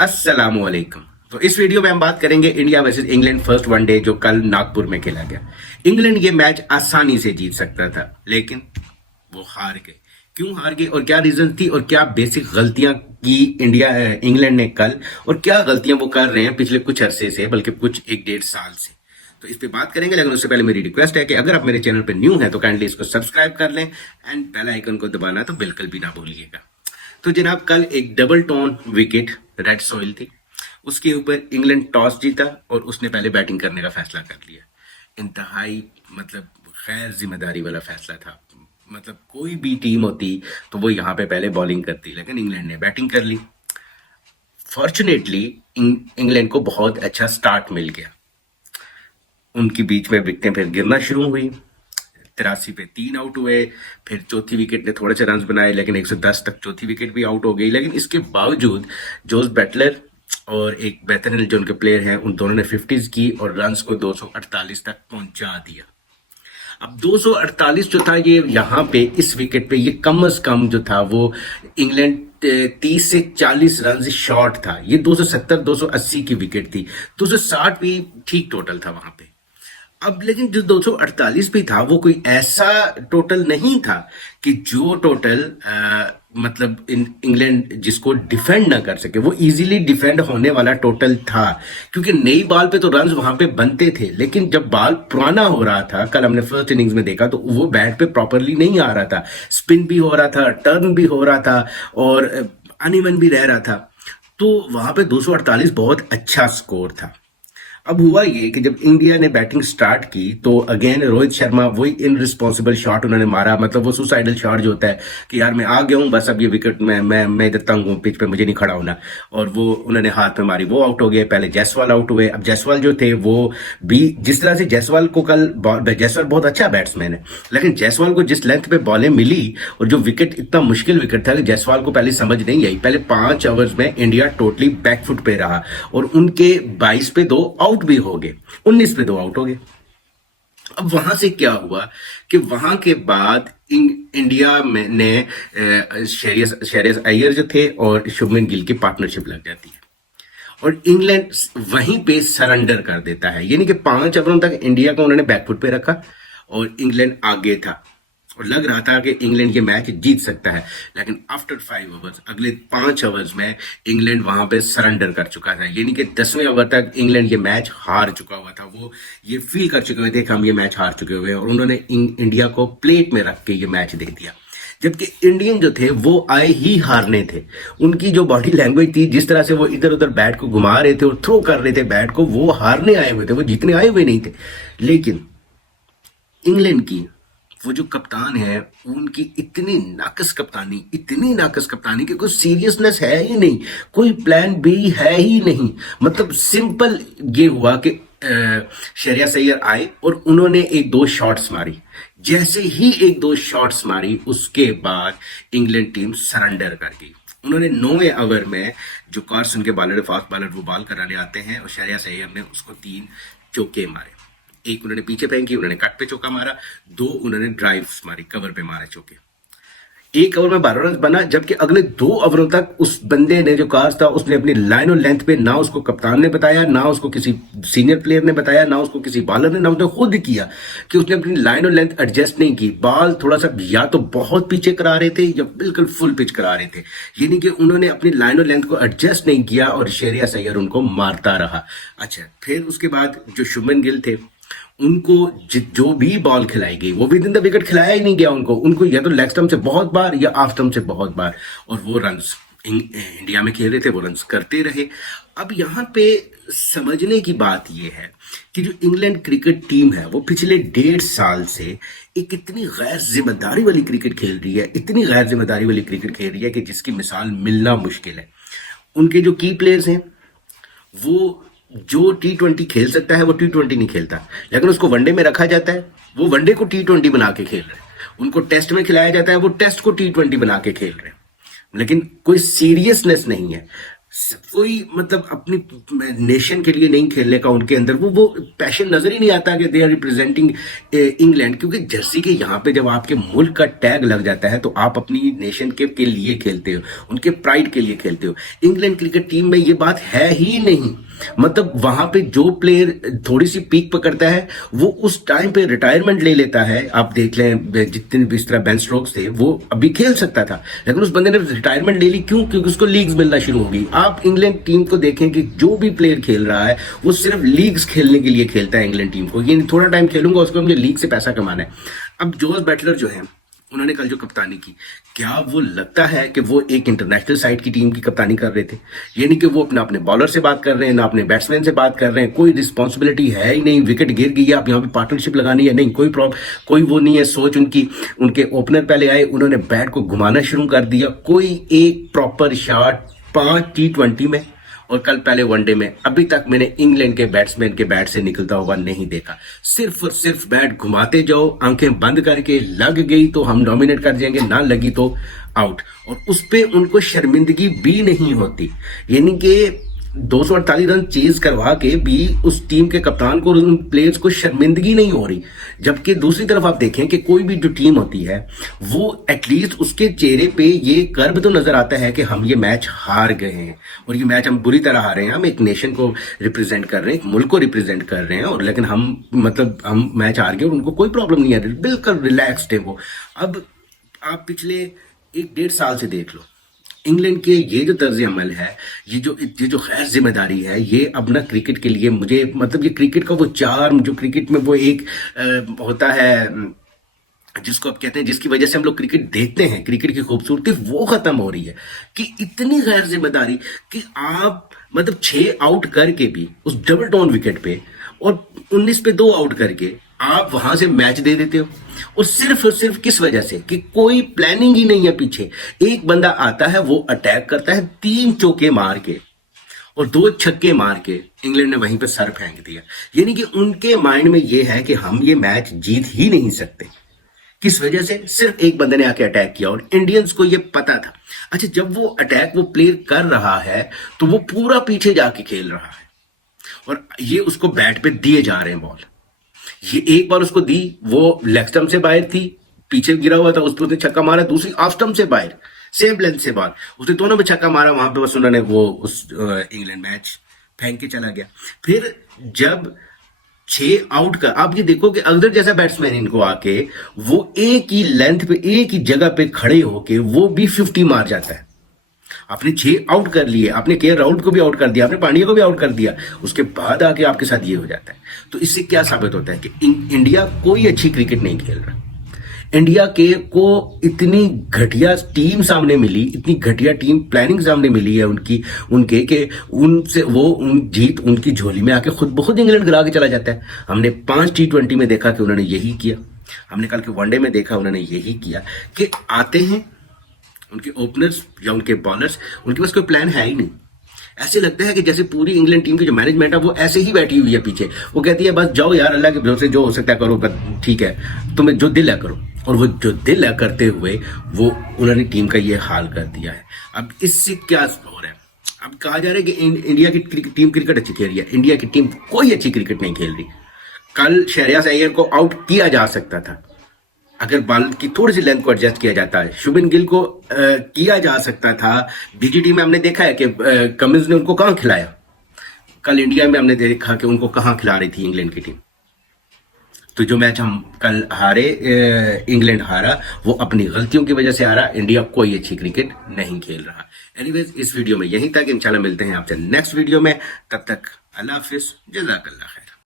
अस्सलामुअलैकुम। तो इस वीडियो में हम बात करेंगे India versus England first one day जो कल नागपुर में खेला गया। इंग्लैंड ये मैच आसानी से जीत सकता था, लेकिन वो हार गए। क्यों हार गए और क्या रीजन थी और क्या बेसिक गलतियां की इंग्लैंड ने कल, और क्या गलतियां वो कर रहे हैं पिछले कुछ अरसे से, बल्कि कुछ एक डेढ़ साल से। तो इस पे बात करेंगे, लेकिन उससे पहले मेरी रिक्वेस्ट है कि अगर आप मेरे चैनल पे न्यू हैं तो काइंडली इसको सब्सक्राइब कर लें एंड बेल आइकन को दबाना तो बिल्कुल भी ना भूलिएगा। तो जनाब, कल एक double tone wicket red soil थी, उसके ऊपर इंग्लैंड टॉस जीता और उसने पहले बैटिंग करने का फैसला कर लिया। इंतहाई मतलब गैर जिम्मेदारी वाला फैसला था। मतलब कोई भी टीम होती तो वो यहाँ पे पहले बॉलिंग करती, लेकिन इंग्लैंड ने बैटिंग कर ली। फॉर्चुनेटली इंग्लैंड को बहुत अच्छा स्टार्ट मिल गया। उनकी बीच में विकेटें फिर गिरना शुरू हुई। 83 पे 3 आउट हुए, फिर चौथी विकेट ने थोड़े से रन बनाए, लेकिन 110 तक चौथी विकेट भी आउट हो गई। लेकिन इसके बावजूद जोस बटलर और एक बेहतरीन जो उनके प्लेयर हैं, उन दोनों ने 50s की और रन्स को 248 तक पहुंचा दिया। अब 248 जो था ये यहाँ पे इस विकेट पे ये कम से कम जो था वो इंग्लैंड 30 से 40 रन शॉर्ट था। ये 270 280 की विकेट थी, 260 भी ठीक टोटल था वहां पे। अब लेकिन जो 248 भी था वो कोई ऐसा टोटल नहीं था कि जो टोटल मतलब इंग्लैंड जिसको डिफेंड ना कर सके, वो इजीली डिफेंड होने वाला टोटल था। क्योंकि नई बॉल पे तो रन्स वहां पे बनते थे, लेकिन जब बॉल पुराना हो रहा था, कल हमने फर्स्ट इनिंग्स में देखा, तो वो बैट पे प्रॉपरली नहीं आ रहा था। स्पिन भी हो रहा था, टर्न भी हो रहा था और अनइवन भी रह रहा था। तो वहां पे 248 बहुत अच्छा स्कोर था। अब हुआ ये कि जब इंडिया ने बैटिंग स्टार्ट की तो अगेन रोहित शर्मा वही इनरिस्पॉन्सिबल शॉट उन्होंने मारा। मतलब वो सुसाइडल शॉट जो होता है कि यार मैं आ गया हूं, बस अब ये विकेट मैं इधर तंग हूं, पिच पे मुझे नहीं खड़ा होना, और वो उन्होंने हाथ में मारी, वो आउट हो गए। पहले जायसवाल आउट हुए। अब जायसवाल जो थे वो भी जिस तरह से जायसवाल को कल जायसवाल बहुत अच्छा बैट्समैन है, लेकिन जायसवाल को जिस लेंथ पे बॉलें मिली और जो विकेट इतना मुश्किल विकेट था कि जायसवाल को पहले समझ नहीं आई। पहले 5 ओवर्स में इंडिया टोटली बैकफुट पे रहा और उनके 22 पे 2 आउट भी हो गए, 19 पे 2 आउट हो गए। अब वहां से क्या हुआ कि वहां के बाद इंडिया में ने शेरियस अय्यर जो थे और शुभमन गिल की पार्टनरशिप लग जाती है और इंग्लैंड वहीं पे सरेंडर कर देता है। यानी कि 5 ओवरों तक इंडिया को उन्होंने बैकफुट पे रखा और इंग्लैंड आगे था और लग रहा था कि इंग्लैंड ये मैच जीत सकता है। लेकिन आफ्टर 5 ओवर्स, अगले 5 ओवर्स में इंग्लैंड वहां पे सरेंडर कर चुका था। यानी कि 10वें ओवर तक इंग्लैंड ये मैच हार चुका हुआ था। वो ये फील कर चुके हुए थे कि हम ये मैच हार चुके हुए हैं और उन्होंने इंडिया को प्लेट में रख के ये मैच दे दिया। जबकि इंडियन जो थे वो आए ही हारने थे। उनकी जो बॉडी लैंग्वेज थी, जिस तरह से वो इधर उधर बैट को घुमा रहे थे और थ्रो कर रहे थे बैट को, वो हारने आए हुए थे, वो जीतने आए हुए नहीं थे। लेकिन इंग्लैंड की वो जो कप्तान है, उनकी इतनी नाकस कप्तानी, इतनी नाकस कप्तानी कि कोई सीरियसनेस है ही नहीं, कोई प्लान बी है ही नहीं। मतलब सिंपल ये हुआ कि श्रेयस अय्यर आए और उन्होंने 1-2 शॉट्स मारी। जैसे ही 1-2 शॉट्स मारी, उसके बाद इंग्लैंड टीम सरेंडर कर गई। उन्होंने 9वें ओवर में जो कार्सन के बॉलर, फास्ट बॉलर, वो बॉल कराने आते हैं और श्रेयस अय्यर ने उसको 3 चौके मारे। एक उन्होंने पीछे फेंकी, उन्होंने कट पे चौका मारा, 2 उन्होंने ड्राइव्स मारी, कवर पे मारे चौके। 1 ओवर में 12 रन बना, जबकि अगले 2 ओवरों तक उस बंदे ने जो कार्स था उसने अपनी लाइन और लेंथ पे, ना उसको कप्तान ने बताया, ना उसको किसी सीनियर प्लेयर ने बताया, ना उसको किसी बॉलर ने, ना उसने खुद किया कि उसने अपनी लाइन और लेंथ एडजस्ट नहीं की। बॉल थोड़ा सा या तो बहुत पीछे करा रहे थे या बिल्कुल फुल पिच करा रहे थे। यानी कि उन्होंने अपनी लाइन और लेंथ को एडजस्ट नहीं किया और श्रेयस अय्यर उनको मारता रहा। अच्छा, फिर उसके बाद जो शुभमन गिल थे, उनको जो भी बॉल खिलाई गई वो विद इन द विकेट खिलाया ही नहीं गया। उनको या तो लेग स्टंप से बहुत बार या ऑफ स्टंप से बहुत बार, और वो रन्स इंडिया में खेल रहे थे, वो रन्स करते रहे। अब यहाँ पे समझने की बात ये है कि जो इंग्लैंड क्रिकेट टीम है वो पिछले 1.5 साल से एक इतनी गैर जिम्मेदारी वाली क्रिकेट खेल रही है, इतनी गैर जिम्मेदारी वाली क्रिकेट खेल रही है कि जिसकी मिसाल मिलना मुश्किल है। उनके जो की प्लेयर्स हैं, वो जो T20 खेल सकता है वो T20 नहीं खेलता, लेकिन उसको वनडे में रखा जाता है, वो वनडे को T20 बना के खेल रहे हैं। उनको टेस्ट में खिलाया जाता है, वो टेस्ट को T20 बना के खेल रहे हैं। लेकिन कोई सीरियसनेस नहीं है। कोई मतलब अपनी नेशन के लिए नहीं खेलने का उनके अंदर वो पैशन नजर ही नहीं आता कि दे आर रिप्रेजेंटिंग इंग्लैंड। क्योंकि जर्सी के यहाँ पे जब आपके मुल्क का टैग लग जाता है तो आप अपनी नेशन के लिए खेलते हो, उनके प्राइड के लिए खेलते हो। इंग्लैंड क्रिकेट टीम में ये बात है ही नहीं। मतलब वहां पे जो प्लेयर थोड़ी सी पीक पकड़ता है वो उस टाइम पे रिटायरमेंट ले लेता है। आप देख लें जितने भी इस तरह बेन स्टोक्स थे वो अभी खेल सकता था, लेकिन उस बंदे ने रिटायरमेंट ले ली। क्यों? क्योंकि उसको लीग्स मिलना शुरू हो गई। आप इंग्लैंड टीम को देखें कि जो भी प्लेयर खेल रहा है वो सिर्फ लीग्स खेलने के लिए खेलता है इंग्लैंड टीम को। ये थोड़ा टाइम खेलूंगा उसको मुझे लीग से पैसा कमाना है। अब जोस बैटलर जो है उन्होंने कल जो कप्तानी की, क्या वो लगता है कि वो एक इंटरनेशनल साइड की टीम की कप्तानी कर रहे थे? यानी कि वो अपने बॉलर से बात कर रहे हैं ना अपने बैट्समैन से बात कर रहे हैं। कोई रिस्पॉन्सिबिलिटी है ही नहीं। विकेट गिर गई है, आप यहाँ पे पार्टनरशिप लगानी है, नहीं कोई वो नहीं है सोच उनकी। उनके ओपनर पहले आए, उन्होंने बैट को घुमाना शुरू कर दिया। कोई एक प्रॉपर शॉट 5 T20 में और कल पहले वनडे में अभी तक मैंने इंग्लैंड के बैट्समैन के बैट से निकलता हुआ नहीं देखा। सिर्फ और सिर्फ बैट घुमाते जाओ, आंखें बंद करके, लग गई तो हम डोमिनेट कर जाएंगे, ना लगी तो आउट। और उस पे उनको शर्मिंदगी भी नहीं होती। यानी कि 248 रन चेज करवा के भी उस टीम के कप्तान को, उन प्लेयर्स को शर्मिंदगी नहीं हो रही। जबकि दूसरी तरफ आप देखें कि कोई भी जो टीम होती है वो एटलीस्ट उसके चेहरे पे ये कर्व तो नजर आता है कि हम ये मैच हार गए हैं और ये मैच हम बुरी तरह हारे हैं। हम एक नेशन को रिप्रेजेंट कर रहे हैं, एक मुल्क को रिप्रेजेंट कर रहे हैं, और लेकिन हम मैच हार गए और उनको कोई प्रॉब्लम नहीं है, बिल्कुल रिलैक्स्ड है वो। अब आप पिछले 1-1.5 साल से देख लो, इंग्लैंड के ये जो तर्ज अमल है, ये जो खैर जिम्मेदारी है, ये अब ना क्रिकेट के लिए मुझे मतलब ये क्रिकेट का वो चार्म जो क्रिकेट में वो एक होता है जिसको आप कहते हैं, जिसकी वजह से हम लोग क्रिकेट देखते हैं, क्रिकेट की खूबसूरती वो खत्म हो रही है। कि इतनी गैर जिम्मेदारी कि आप मतलब 6 आउट करके भी उस डबल डाउन विकेट पे और 19 पे 2 आउट करके आप वहां से मैच दे देते हो। और सिर्फ किस वजह से कि कोई प्लानिंग ही नहीं है पीछे। एक बंदा आता है, वो अटैक करता है, 3 चौके मार के और 2 छक्के मार के इंग्लैंड ने वहीं पे सर फेंक दिया। यानी कि उनके माइंड में ये है कि हम ये मैच जीत ही नहीं सकते। किस वजह से? सिर्फ एक बंदे ने आके अटैक किया और इंडियंस को ये पता था। अच्छा, जब वो अटैक वो प्लेयर कर रहा है तो वो पूरा पीछे जाके खेल रहा है और ये उसको बैट पे दिए जा रहे हैं बॉल। ये एक बार उसको दी, वो लेग स्टंप से बाहर थी, पीछे गिरा हुआ था, उस पर उसने छक्का मारा। दूसरी ऑफ स्टंप से बाहर, सेम लेंथ से बाहर, उसने दोनों में छक्का मारा। वहां पे बस उन्होंने वो उस इंग्लैंड मैच फेंक के चला गया। फिर जब 6 आउट का, आप ये देखो कि अगर जैसा बैट्समैन इनको आके वो एक ही लेंथ पे एक ही जगह पे खड़े होके वो भी 50 मार जाता है। आपने 6 आउट कर लिए, आपने केएल राहुल को भी आउट कर दिया, आपने पांड्या को भी आउट कर दिया, उसके बाद आके आपके साथ ये हो जाता है। तो इससे क्या साबित होता है कि इंडिया कोई अच्छी क्रिकेट नहीं खेल रहा। इंडिया को इतनी घटिया टीम सामने मिली, इतनी घटिया टीम प्लानिंग सामने मिली है उनके कि उनसे वो जीत उनकी झोली में आके खुद ब खुद इंग्लैंड गिरा के चला जाता है। हमने 5 T20 में देखा कि उन्होंने यही किया, हमने कल के वनडे में देखा उन्होंने यही किया कि आते हैं उनके ओपनर्स या उनके बॉलर्स, उनके पास कोई प्लान है ही नहीं। ऐसे लगता है कि जैसे पूरी इंग्लैंड टीम की जो मैनेजमेंट है वो ऐसे ही बैठी हुई है पीछे। वो कहती है बस जाओ यार, अल्लाह के भरोसे जो हो सकता है करो, ठीक है, तुम्हें जो दिल है करो। और वो जो दिल है करते हुए वो उन्होंने टीम का ये हाल कर दिया है। अब इससे क्या हो रहा है? अब कहा जा रहा है कि इंडिया की टीम क्रिकेट अच्छी खेल रही है। इंडिया की टीम कोई अच्छी क्रिकेट नहीं खेल रही। कल शहरियार अय्यर को आउट किया जा सकता था अगर बॉल की थोड़ी सी लेंथ को एडजस्ट किया जाता है। शुभमन गिल को किया जा सकता था। बीजीटी में हमने देखा है कि कमिंस ने उनको कहां खिलाया। कल इंडिया में हमने देखा कि उनको कहां खिला रही थी इंग्लैंड की टीम। तो जो मैच हम कल हारे, इंग्लैंड हारा, वो अपनी गलतियों की वजह से हारा। इंडिया कोई अच्छी क्रिकेट नहीं खेल रहा। एनीवेज, इस वीडियो में यहीं तक। इंशाल्लाह मिलते हैं आपसे नेक्स्ट वीडियो में। तब तक अल्लाह हाफिज, जज़ाकल्लाह खैर।